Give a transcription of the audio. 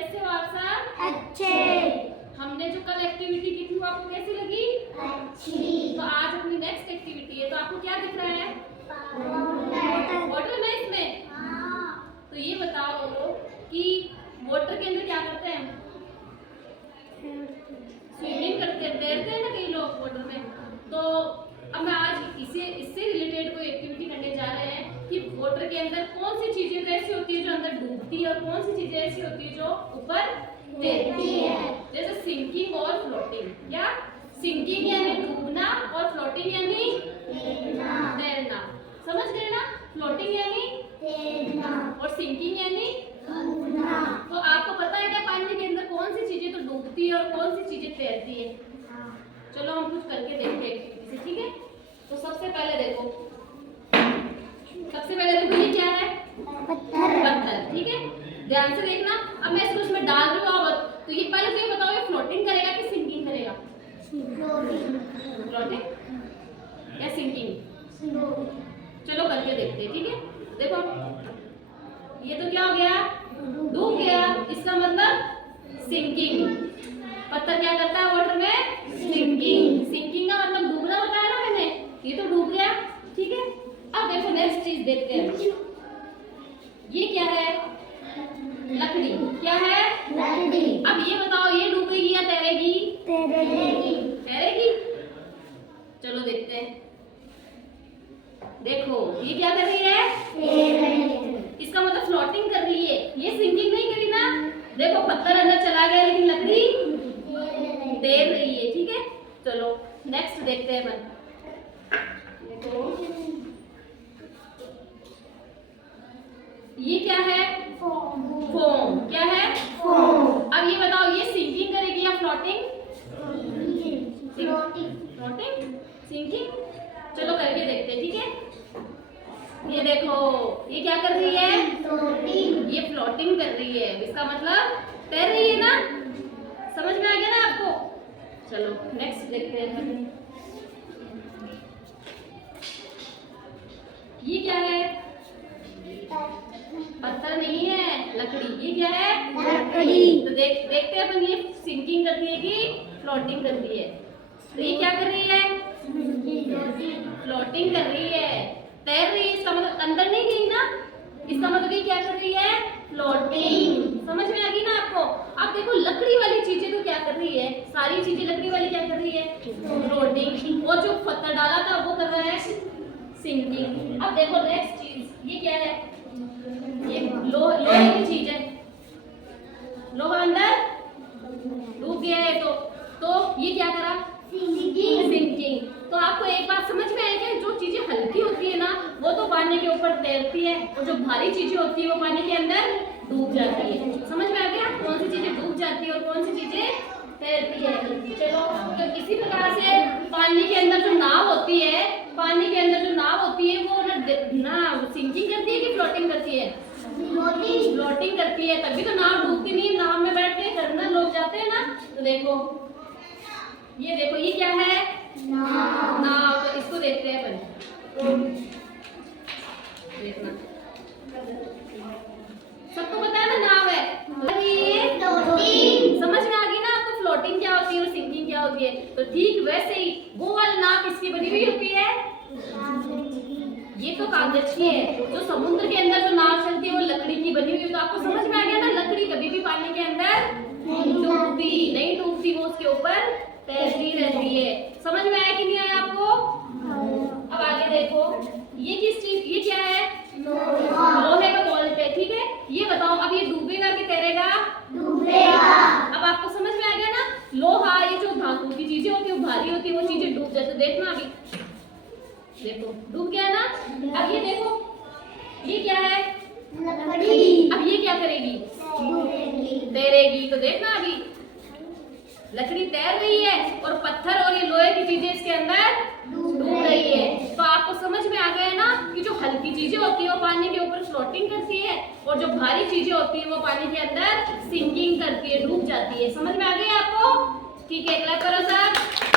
कैसे हो आप सब? अच्छे। हमने जो कल एक्टिविटी की थी वो आपको कैसी लगी? अच्छी। तो आज अपनी नेक्स्ट एक्टिविटी है, तो आपको क्या दिख रहा है? वाटर है इसमें। तो ये बताओ कि वाटर के अंदर क्या करते हैं? स्विमिंग करते हैं, तैरते हैं ना कई लोग वाटर में। तो अब मैं आज इससे रिलेटेड कोई एक्टिविटी करने जा रहे हैं कि वाटर के अंदर कौन सी चीजें तो ऐसी होती है जो अंदर डूबती है और कौन सी चीजें ऐसी होती है जो ऊपर तैरती है। जैसे सिंकिंग और फ्लोटिंग। क्या? सिंकिंग यानी डूबना और फ्लोटिंग यानी तैरना। समझ गए ना? फ्लोटिंग यानी तैरना और सिंकिंग यानी डूबना। तो आपको पता है क्या पानी के अंदर कौन सी चीजें तो डूबती है और कौन सी चीजें तैरती है? चलो हम कुछ करके देखते हैं एक्टिविटी से, ठीक है? तो सबसे पहले देखो ये क्या है? पत्थर। ठीक है, ध्यान से देखना। अब मैं इसको इसमें डाल रही हूँ। तो ये पहले तो ये बताओ, ये फ्लोटिंग करेगा कि सिंकिंग करेगा? फ्लोटिंग या सिंकिंग? चलो करके देखते हैं, ठीक है? देखो ये तो क्या हो गया? डूब गया। इसका मतलब सिंकिंग। पत्थर क्या करता है वाटर में? सिंकिंग। सिंकिंग का मतलब डूबना बताया ना मैंने। ये तो डूब गया, ठीक है? अब देखो नेक्स्ट चीज देखते हैं। ये क्या है? लकड़ी। क्या है? लकड़ी। अब ये बताओ, ये डूबेगी या तैरेगी? तैरेगी। चलो देखते हैं। देखो ये क्या कर रही है? इसका मतलब फ्लोटिंग कर रही है। ये सिंकिंग नहीं करी ना। देखो पत्थर अंदर चला गया लेकिन लकड़ी तैर रही है, ठीक है? चलो नेक्स्ट देखते हैं अपन। देखो ये क्या है? फोम। क्या है? अब ये बताओ, ये सिंकिंग करेगी या फ्लोटिंग? फ्लोटिंग। सिंकिंग। चलो करके देखते हैं, ठीक है? ये देखो ये क्या कर रही है? ये फ्लोटिंग कर रही है। इसका मतलब तैर रही है ना। समझ में आ गया ना आपको? चलो नेक्स्ट देखते हैं। ये क्या है? पत्थर नहीं है, लकड़ी। ये क्या है? लकड़ी। तो देखते हैं अपन, ये सिंकिंग करती है कि फ्लोटिंग करती है? तो ये क्या कर रही है? फ्लोटिंग कर रही है, तैर रही है। इसका मतलब अंदर नहीं गई ना। इसका मतलब ये क्या कर रही है? फ्लोटिंग। समझ में आ गई ना आपको? अब देखो लकड़ी वाली चीजें तो क्या कर रही है? सारी चीजें लकड़ी वाली क्या कर रही है? फ्लोटिंग। और जो पत्थर डाला था वो कर रहा है सिंकिंग। अब देखो नेक्स्ट चीज, ये क्या है? ये लोहे की चीज है। लोहा अंदर डूब गया है। तो ये क्या करा? सिंकिंग। तो आपको एक बात समझ में आई कि जो चीजें हल्की होती है ना वो तो पानी के ऊपर तैरती है और जो भारी चीजें होती है वो पानी के अंदर डूब जाती है। समझ में आ गया कौन सी चीजें डूब जाती है और कौन सी चीजें तैरती है? चलो तो इसी प्रकार से पानी के अंदर जो नाव होती है, वो ना सिंकिंग करती है कि फ्लोटिंग करती है? फ्लोटिंग करती है, तभी तो नाव डूबती नहीं है। नाव में बैठ के टर्नर लोग जाते हैं ना। तो देखो ये क्या है? नाव। तो इसको देखते हैं अपन। देखना सबको पता है ना नाव है। समझ में आ गई ना आपको फ्लोटिंग क्या होती है और सिंकिंग क्या होती है? तो ठीक वैसे ही वो वाली नाव किसकी बनी हुई होती है? ये तो कागज की है। जो समुद्र के अंदर जो नाव चलती है वो लकड़ी की बनी हुई है। तो आपको समझ में आ गया ना, लकड़ी कभी भी पानी के अंदर नहीं डूबती, वो उसके ऊपर तैरती रहती है। समझ में आया कि नहीं आया आपको? अब आगे देखो, ये किस चीज, ये क्या है? लोहे का बॉल है, ठीक है? ये बताओ अब ये डूबेगा कि तैरेगा? अब आपको समझ में आ गया ना, लोहा ये जो धातु की चीजें होती है वो भारी होती है, वो चीजें डूब जाती है। देखना अभी देखो डूब गया ना। अब ये देखो ये क्या है? लकड़ी। अब ये क्या करेगी? तैरेगी। तो देखना अभी लकड़ी तैर रही है और पत्थर और ये लोहे की चीजें इसके अंदर डूब रही है। तो आपको समझ में आ गया ना कि जो हल्की चीजें होती है वो पानी के ऊपर फ्लोटिंग करती है और जो भारी चीजें होती है वो पानी के अंदर सिंकिंग करती है, डूब जाती है। समझ में आ गई आपको? ठीक है, क्लैप करो सर।